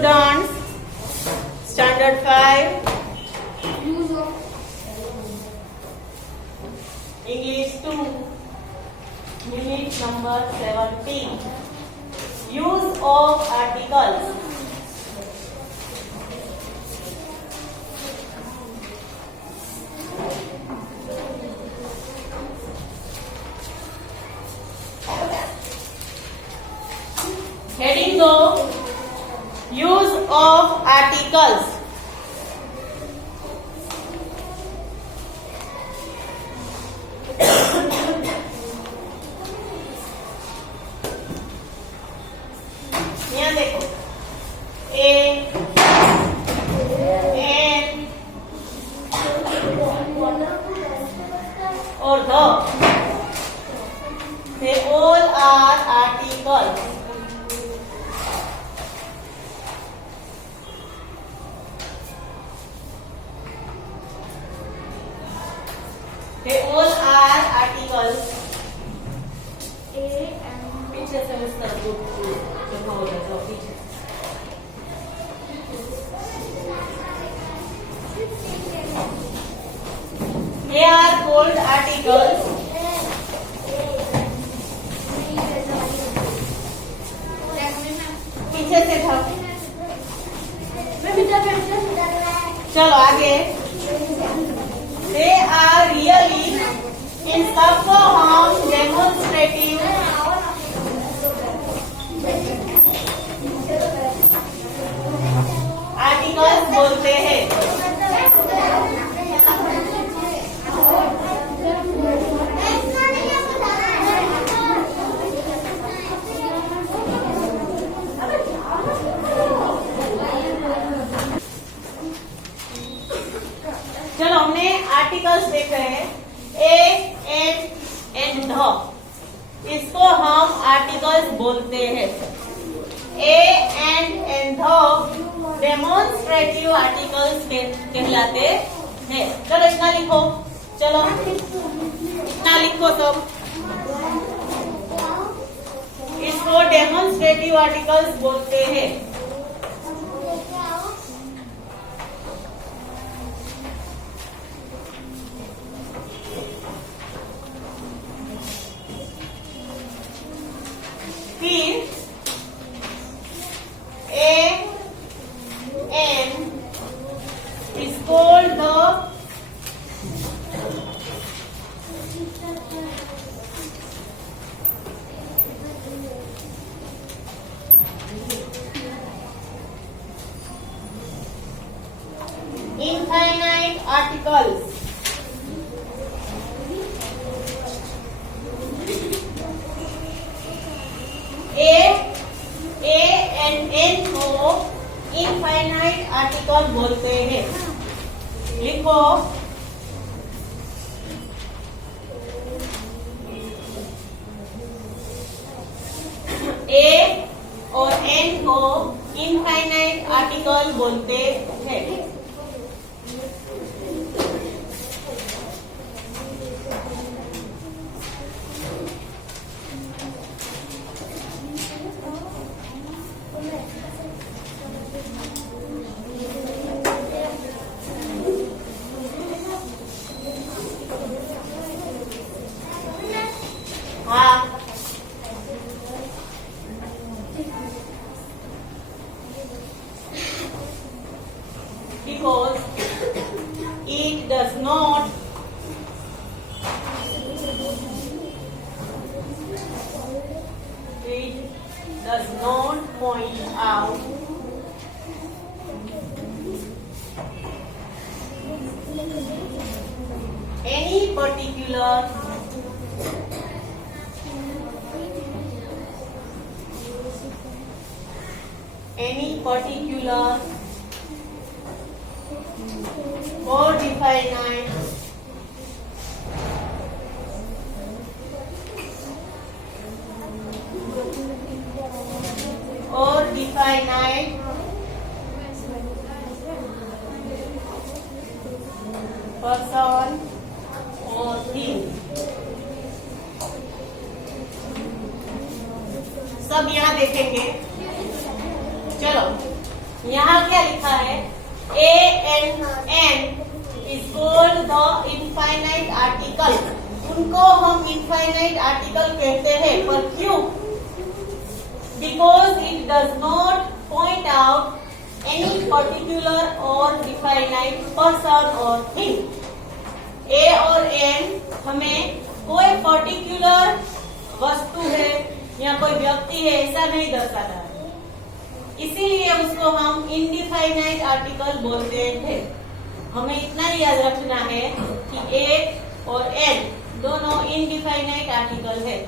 students, standard 5, English 2, unit number 17, use of articles. Heading दो, use of articles. यहाँ देखो, A, N और the, they all are articles. They all are articles. पीछे से mister good हो रहा है पीछे. They are called articles. पीछे से था. चलो आगे. They are really in सबको हम demonstrative articles बोलते हैं. चलो हमने आर्टिकल्स देख रहे हैं. ए एन ध, इसको हम आर्टिकल्स बोलते हैं. ए एन ध डेमोन्स्ट्रेटिव आर्टिकल्स कहलाते हैं. चलो इतना लिखो. चलो इतना लिखो सब. इसको डेमोन्स्ट्रेटिव आर्टिकल्स बोलते हैं. फिर A N is called the infinite articles. A and an को इनफाइनाइट आर्टिकल बोलते हैं. लिखो. ए और एन को इनफाइनाइट आर्टिकल बोलते हैं. Because it does not point out any particular or definite person or thing. सब यहाँ देखेंगे. चलो यहाँ क्या लिखा है? ANN is called the infinite article. उनको हम infinite article कहते हैं, पर क्यों? Because it does not point out any particular or definite person or thing. A और N हमें कोई पर्टिकुलर वस्तु है या कोई व्यक्ति है ऐसा नहीं दर्शाता है, इसीलिए उसको हम इनडिफाइनाइट आर्टिकल बोलते हैं। हमें इतना ही याद रखना है कि ए और एन दोनों इनडिफाइनाइट आर्टिकल है।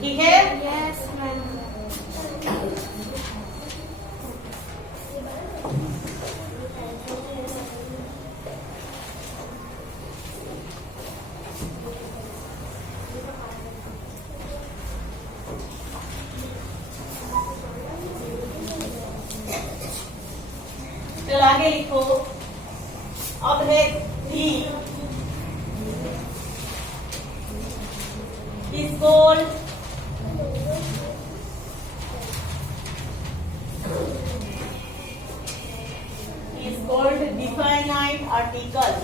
ठीक है? Yes ma'am. चलो आगे लिखो। अब है थी is called definite article.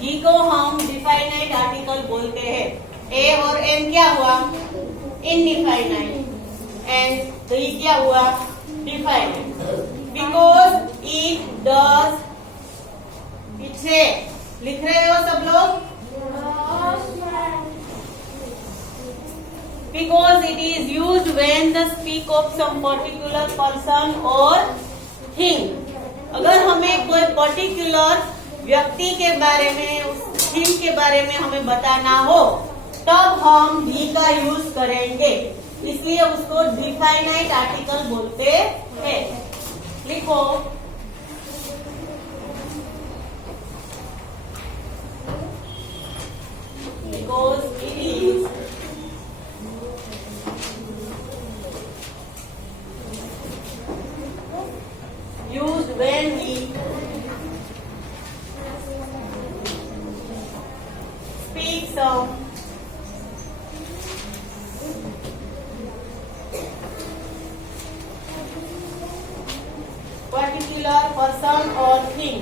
जी को हम डिफाइनाइट आर्टिकल बोलते हैं। ए और एन क्या हुआ? इनडिफाइनाइट। एंड थ्री क्या हुआ? डिफाइनाइट। बिकॉज इट डज, पीछे लिख रहे हो सब लोग? Because it is used when the speak of some particular person or thing. अगर हमें कोई पर्टिकुलर व्यक्ति के बारे में, उस थीम के बारे में हमें बताना हो, तब हम भी का यूज करेंगे, इसलिए उसको डिफाइनाइट आर्टिकल बोलते हैं। लिखो। Because it is used when we speak some particular person or thing.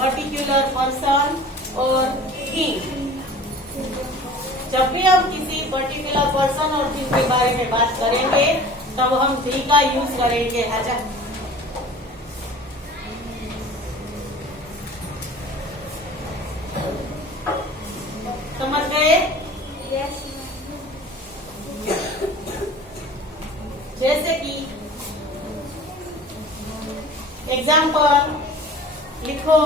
Particular person or thing. जब भी हम किसी पर्टिकुलर पर्सन और थिंग के बारे में बात करेंगे तब हम दी का यूज करेंगे। आजा। समझ गए? यस। जैसे कि एग्जाम्पल लिखो।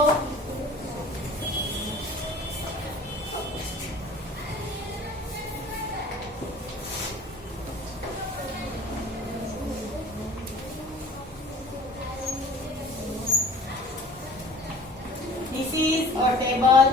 This is a table.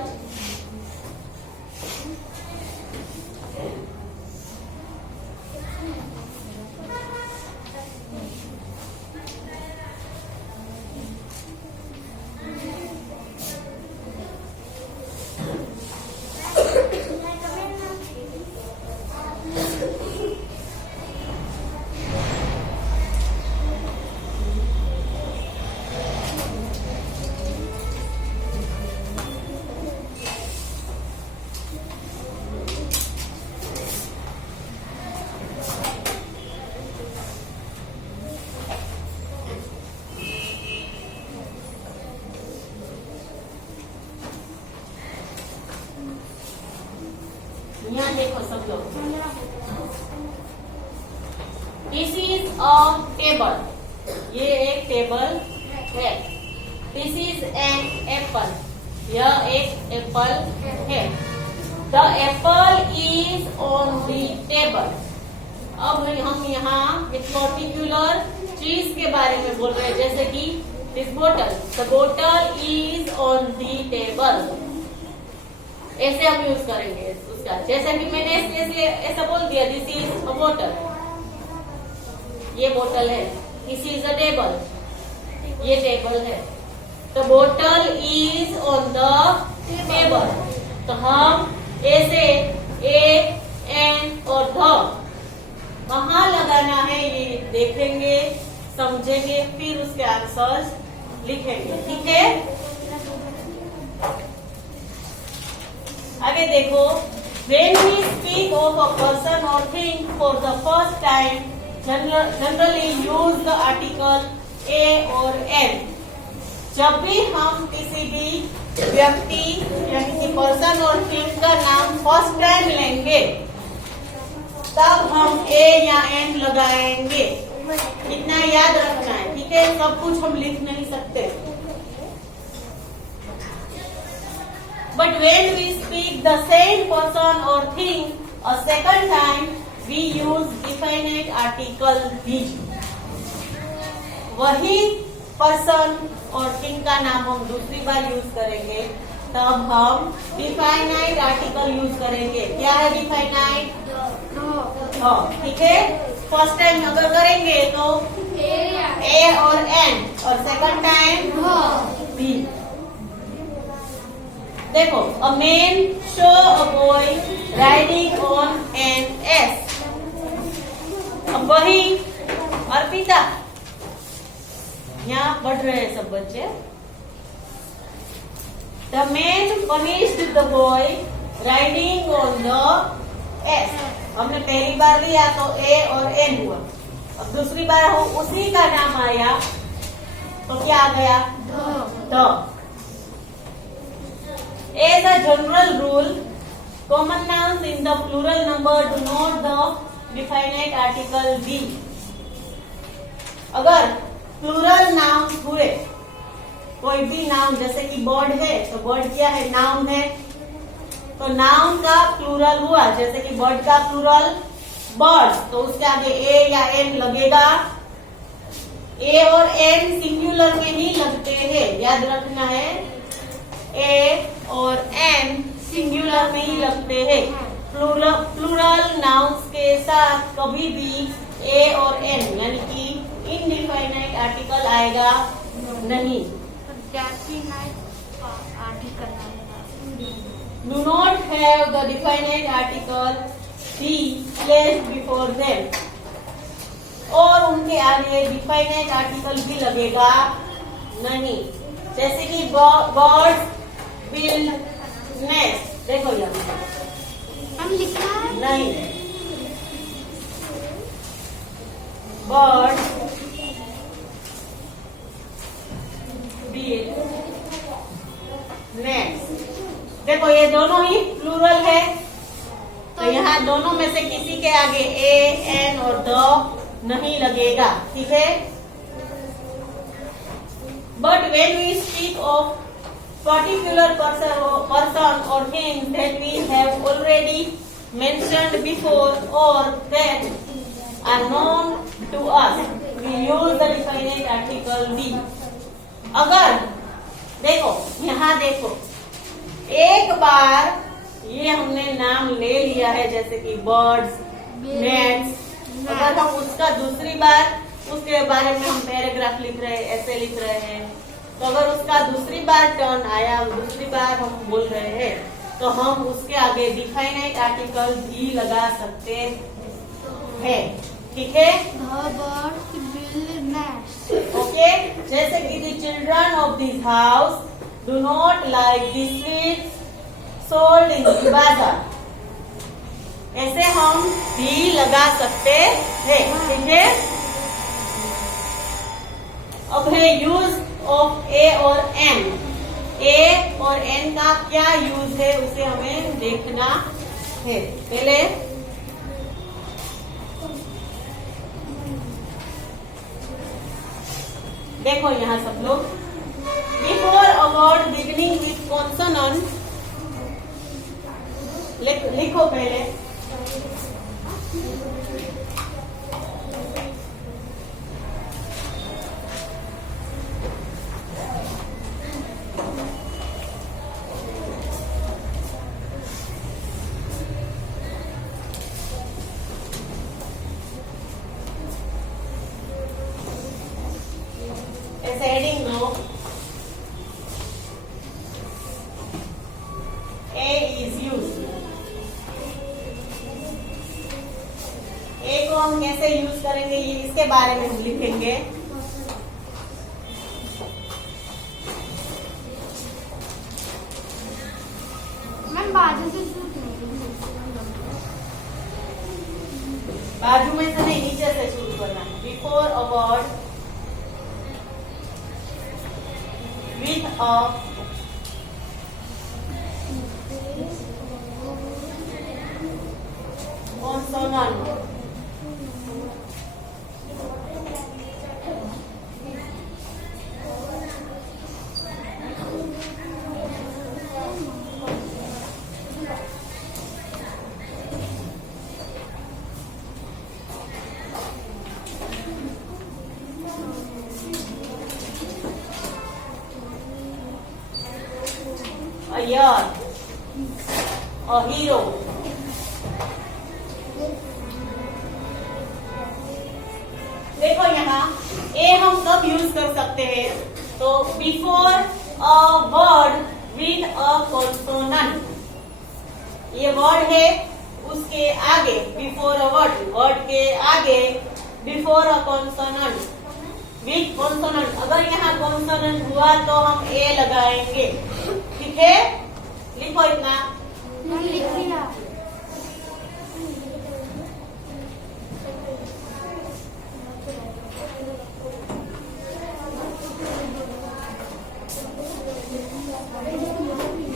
यहाँ देखो सब लोग। दिस इज अ टेबल, ये एक टेबल है। दिस इज एन एप्पल, यह एक एप्पल है। The Apple is on the table. अब हम यहाँ एक पर्टिकुलर चीज के बारे में बोल रहे हैं, जैसे कि दिस बोतल, द बोतल इज ऑन द टेबल। ऐसे हम यूज करेंगे उसका, जैसे कि मैंने ऐसे ऐसा बोल दिया, दिस इज अ बोतल, ये बोतल है, दिस इज अ टेबल, ये टेबल है, द बोतल इज ऑन द टेबल। तो हम ऐसे ए एन और द कहाँ लगाना है ये देखेंगे, समझेंगे, फिर उसके आंसर्स लिखेंगे, ठीक है। आगे देखो, when we speak of a person or thing for the first time, generally use the article a or n। जब भी हम किसी भी व्यक्ति या किसी पर्सन और थिंग का नाम फर्स्ट टाइम लेंगे, तब हम ए या एन लगाएंगे। इतना याद रखना है, ठीक है। सब कुछ हम लिख नहीं सकते। But when we speak the same person or thing a second time, we use definite article the. वही पर्सन और थिंग का नाम हम दूसरी बार यूज करेंगे, तब हम डिफाइनाइट आर्टिकल यूज करेंगे। क्या है डिफाइनाइट? ठीक है। फर्स्ट टाइम अगर करेंगे तो ए और एन, और सेकंड टाइम बी। देखो, a man show a boy riding on an ass. अब वही अर्पिता, यहाँ पढ़ रहे हैं सब बच्चे। The man punished the boy riding on the ass. हमने पहली बार लिया तो ए और एन हुआ। अब दूसरी बार हो उसी का नाम आया तो क्या आ गया? The. As a general rule, common nouns in the plural number do not the definite article B. अगर प्लूरल नाउन्स हुए, कोई भी नाउन, जैसे कि बर्ड है तो बर्ड क्या है? नाउन है। तो नाउन का प्लूरल हुआ, जैसे कि बर्ड का प्लूरल बर्ड्स, तो उसके आगे ए या एन लगेगा। ए और एन सिंगुलर में ही लगते हैं, याद रखना है। ए और एन सिंगुलर में ही लगते हैं। प्लूरल नाउन्स के साथ कभी भी ए और एन यानी कि इनडिफाइनाइट आर्टिकल आएगा नहीं। Do not have the definite article be placed before them। और उनके आगे डिफाइनाइट आर्टिकल भी लगेगा नहीं। जैसे कि birds build nest, देखो यहाँ हम लिखना है नहीं। birds build nest, देखो ये दोनों ही प्लूरल है, तो यहाँ दोनों में से किसी के आगे ए एन और द नहीं लगेगा, ठीक है। But when we speak of particular person or thing that we have already mentioned before or that are known to us, we use the definite article B. अगर देखो यहाँ देखो, एक बार ये हमने नाम ले लिया है, जैसे कि बर्ड्स, नेट्स, अगर हम उसका दूसरी बार उसके बारे में हम पैराग्राफ लिख रहे हैं, ऐसे लिख रहे हैं, तो अगर उसका दूसरी बार टर्न आया, दूसरी बार हम बोल रहे हैं, तो हम उसके आगे डिफाइनाइट आर्टिकल भी लगा सकते हैं, ठीक है। ओके, जैसे कि the children of this house do not like the sweets sold in the bazaar, ऐसे हम भी लगा सकते हैं, ठीक है। अब है यूज ऑफ ए और एन। ए और एन का क्या यूज है उसे हमें देखना है। पहले देखो यहाँ सब लोग, before a word beginning with consonant लिखो पहले। ऐसे हेडिंग दो, A is used। A को हम कैसे यूज करेंगे ये इसके बारे में हम लिखेंगे। मैम बाजू से शुरू बाजू में से नहीं, नीचे से शुरू करना है। Before a word with a consonant, a year, a hero, देखो यहाँ ए हम कब यूज कर सकते हैं, तो before a word with a consonant. ये वर्ड है, उसके आगे बिफोर अ वर्ड के आगे before a consonant with consonant. अगर यहाँ कॉन्सोनेंट हुआ तो हम ए लगाएंगे, ठीक है। लिखो इतना। मैम लिख लिया।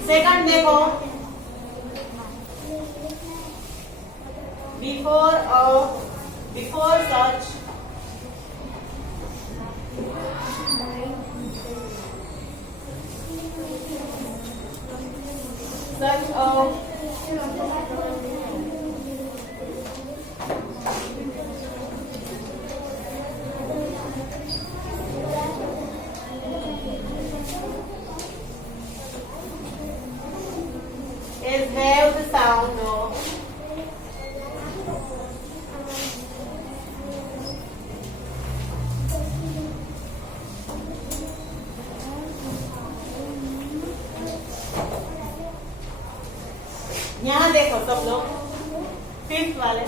सेकंड देखो, before such is have the sound of यहाँ देखो सब लोग, फिफ्थ वाले,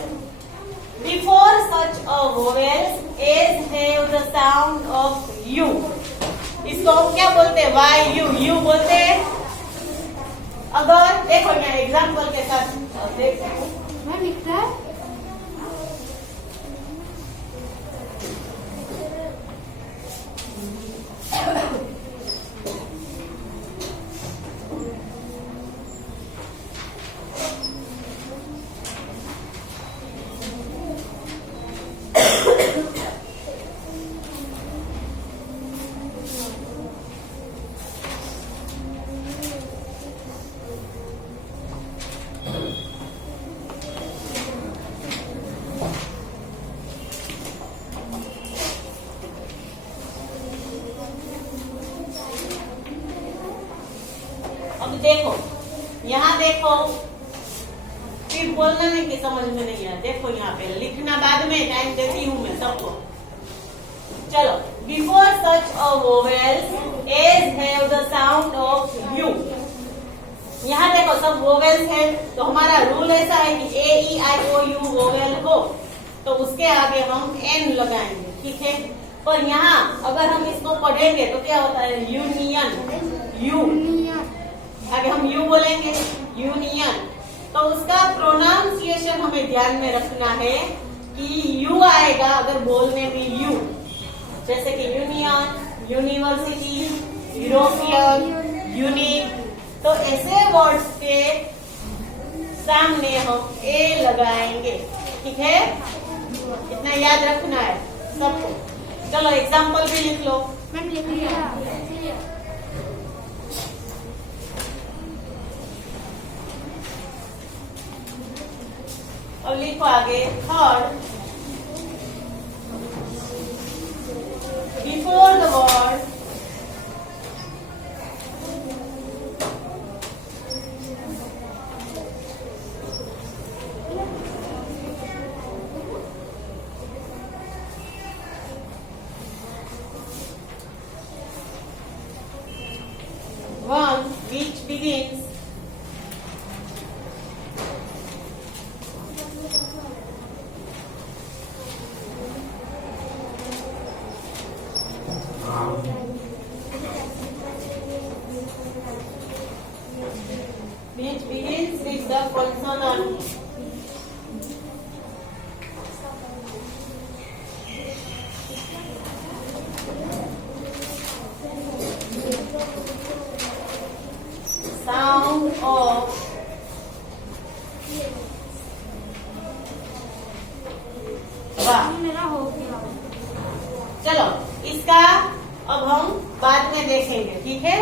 before such a vowel as have the sound of U. इसको हम क्या बोलते हैं, वाई यू बोलते हैं। अगर देखो यहाँ एग्जाम्पल के साथ देखते हैं, मैम लिख रहा है। अब देखो यहाँ देखो, फिर बोलना नहीं कि समझ में नहीं आया। देखो यहाँ पे लिखना बाद में टाइम देती हूँ मैं सबको। चलो, before such a vowels as have the sound of U. यहाँ देखो सब वोवेल्स है, तो हमारा रूल ऐसा है कि ए ई आई ओ यू वोवेल हो तो उसके आगे हम एन लगाएंगे, ठीक है। पर यहाँ अगर हम इसको पढ़ेंगे तो क्या होता है, यूनियन, यू आगे हम यू बोलेंगे, यूनियन। तो उसका प्रोनाउंसिएशन हमें ध्यान में रखना है कि यू आएगा अगर बोलने में यू, जैसे कि यूनियन, यूनिवर्सिटी, यूरोपियन, यूनिक। तो ऐसे वर्ड्स के सामने हम ए लगाएंगे, ठीक है। इतना याद रखना है सबको। चलो एग्जाम्पल भी लिख लो। मैम लिख लिया। अब लिखो आगे third before the word one which begins with the consonant sound of वाह। मेरा हो गया। चलो इसका अब हम बाद में देखेंगे, ठीक है।